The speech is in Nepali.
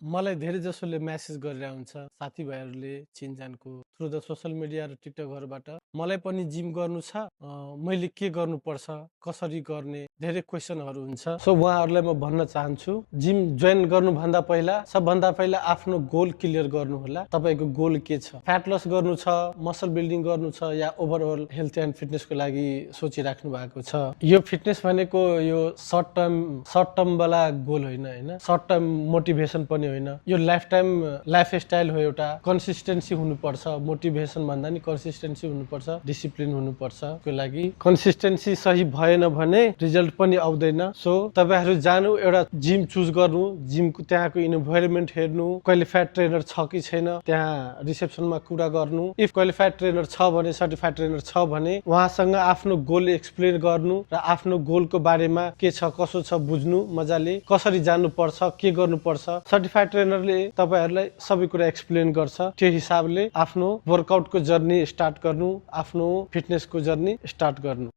मलाई धेरै जसोले मेसेज गरेर हुन्छ साथीभाइहरूले चिनजानको थ्रु द सोसल मिडिया र टिकटकहरूबाट मलाई पनि जिम गर्नु छ, मैले के गर्नुपर्छ, कसरी गर्ने, धेरै क्वेसनहरू हुन्छ। सो उहाँहरूलाई म भन्न चाहन्छु जिम जोइन गर्नुभन्दा पहिला सबभन्दा पहिला आफ्नो गोल क्लियर गर्नु होला। तपाईँको गोल के छ? फ्याट लस गर्नु छ, मसल बिल्डिङ गर्नु छ, या ओभरअल हेल्थ एन्ड फिटनेसको लागि सोचिराख्नु भएको छ? यो फिटनेस भनेको यो सर्ट टर्म वाला गोल होइन, सर्ट टर्म मोटिभेसन पनि होइन, यो लाइफ टाइम लाइफ स्टाइल हो। एउटा कन्सिस्टेन्सी हुनुपर्छ, मोटिभेसन भन्दा नि कन्सिस्टेन्सी हुनुपर्छ, डिसिप्लिन हुनुपर्छ। को लागि कन्सिस्टेन्सी सही भएन भने रिजल्ट पनि आउँदैन। सो तपाईहरु जानु, एउटा जिम चुज गर्नु, जिमको त्यहाँको इन्भाइरोमेन्ट हेर्नु, क्वालिफाइड ट्रेनर छ कि छैन, त्यहाँ रिसेप्सनमा कुरा गर्नु। इफ क्वालिफाइड ट्रेनर छ भने, सर्टिफाइड ट्रेनर छ भने उहाँसँग आफ्नो गोल एक्सप्लेन गर्नु र आफ्नो गोलको बारेमा के छ कसो छ बुझ्नु मजाले, कसरी जानुपर्छ, के गर्नुपर्छ। सर्टिफाइड ट्रेनरले तपाईहरुलाई सबै कुरा एक्सप्लेन गर्छ। त्यो हिसाबले आफ्नो वर्कआउटको जर्नी स्टार्ट गर्नु, आफ्नो फिटनेसको जर्नी स्टार्ट गर्नु।